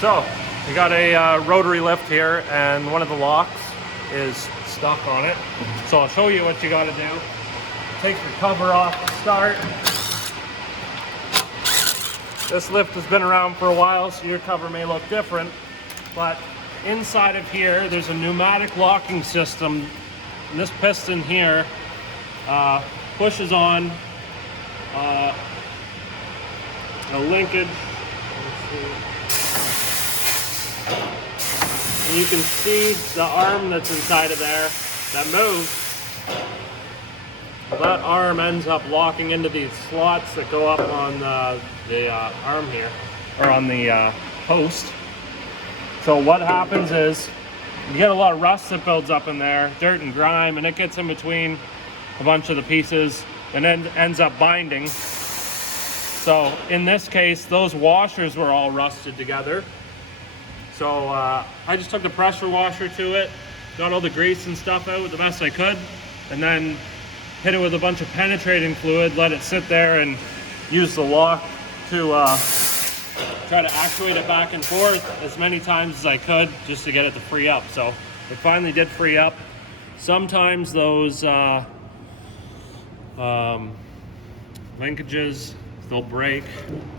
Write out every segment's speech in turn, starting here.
So, we got a rotary lift here, and one of the locks is stuck on it. So I'll show you what you gotta do. Take your cover off to start. This lift has been around for a while, so your cover may look different, but inside of here, there's a pneumatic locking system. And this piston here pushes on a linkage. And you can see the arm that's inside of there that moves. That arm ends up locking into these slots that go up on the arm here, or on the post. So what happens is you get a lot of rust that builds up in there, dirt and grime, and it gets in between a bunch of the pieces and then ends up binding. So in this case, those washers were all rusted together. So I just took the pressure washer to it, got all the grease and stuff out the best I could, and then hit it with a bunch of penetrating fluid, let it sit there, and use the lock to try to actuate it back and forth as many times as I could just to get it to free up. So it finally did free up. Sometimes those linkages, they'll break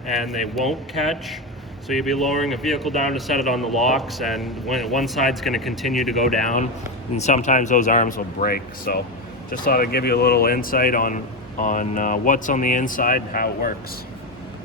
and they won't catch. So you'll be lowering a vehicle down to set it on the locks, and when one side's going to continue to go down, and sometimes those arms will break. So just thought I'd give you a little insight on what's on the inside and how it works.